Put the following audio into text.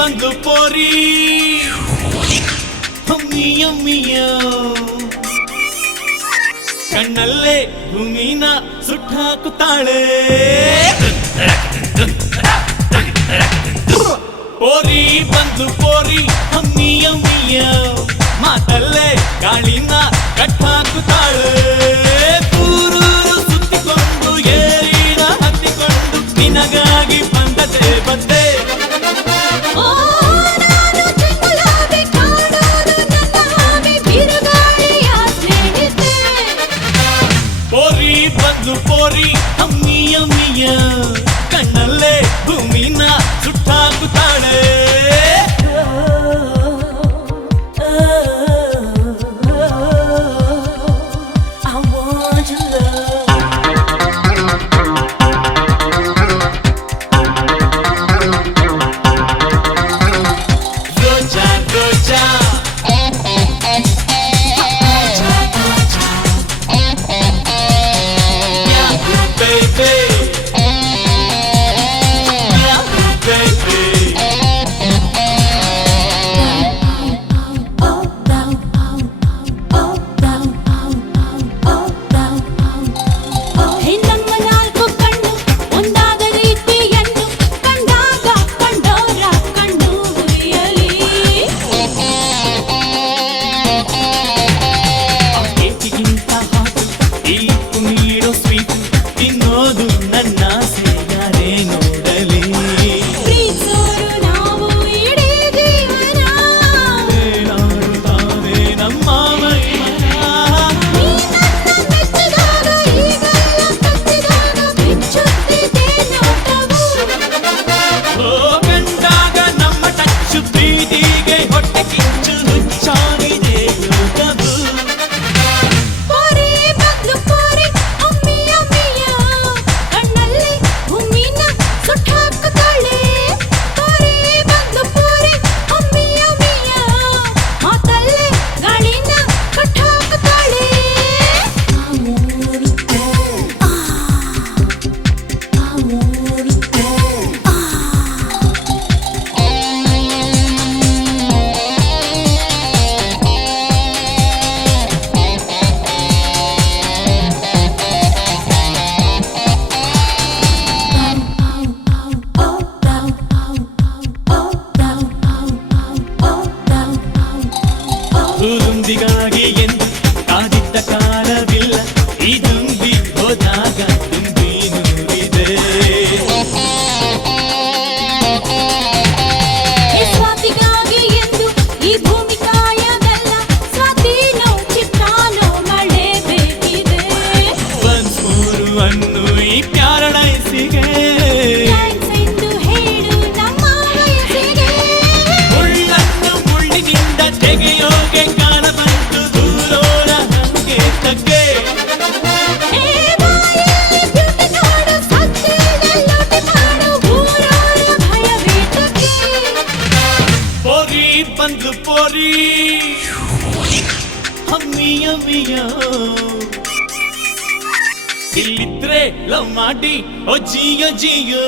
ಬಂದು ಪೋರಿ ಅಮ್ಮಿಯ ಕಣ್ಣಲ್ಲೇ ಭೂಮಿನ ಸುಟ್ಟಾಕುತ್ತಾಳೆ ಪೋರಿ ಬಂದು ಪೋರಿ ಅಮ್ಮಿಯ ಮಾತಲ್ಲೇ ಗಾಳಿನ ಕಟ್ಟಾಕುತ್ತಾಳೆ ಪೂರೂರು ಸುತ್ತಿಕೊಂಡು ಏರಿನ ಹತ್ತಿಕೊಂಡು ನಿನಗಾಗಿ ಬಂದದೆ ಬಂದೆ ಪೋರಿ ಬಂದು ಪೋರಿ ಅಮ್ಮಿಯ ಕಣ್ಣಲ್ಲೇ ಭೂಮಿನ ಸುಟ್ಟಾಕುತ್ತಾಳೆ ದುಂಬಿಗಾಗಿ ಎಂದು ಕಾದಿದ್ದ ಕಾಲವಿಲ್ಲ ಈ ದುಂಬಿ ಹೋದಾಗ ದುಂಬಿ ನೂರಿದೆ ಸ್ವಾತಿಗಾಗಿ ಎಂದು ಈ ಭೂಮಿ ಕಾಯಗಲ್ಲ ಸ್ವಾತಿನೋ ಚಿತ್ತಾನೋ ಮಳೆ ಬೇಕಿದೆ ಬನ್ಸ್ಮೂರು ಅನ್ನು ಈ ಪ್ಯಾರಡೈಸಿಗೆ ಎಂದು ಹೇಳು ನಮ್ಮ ವಯಸ್ಸಿಗೆ ಮುಳ್ಳನ್ನು ಮುಳ್ಳಿನಿಂದ ತೆಗೆಯೋಗೆ ಕಾಲ ಬಂತು ದೂರೋರ ಹಂಗೆ ತಗ್ಗೆ ಪೋರಿ ಬಂದು ಪೋರಿ ಅಮ್ಮಿಯ ಇಲ್ಲಿದ್ರೆ ಲವ್ ಮಾಡಿ ಓ ಜಿಯೋ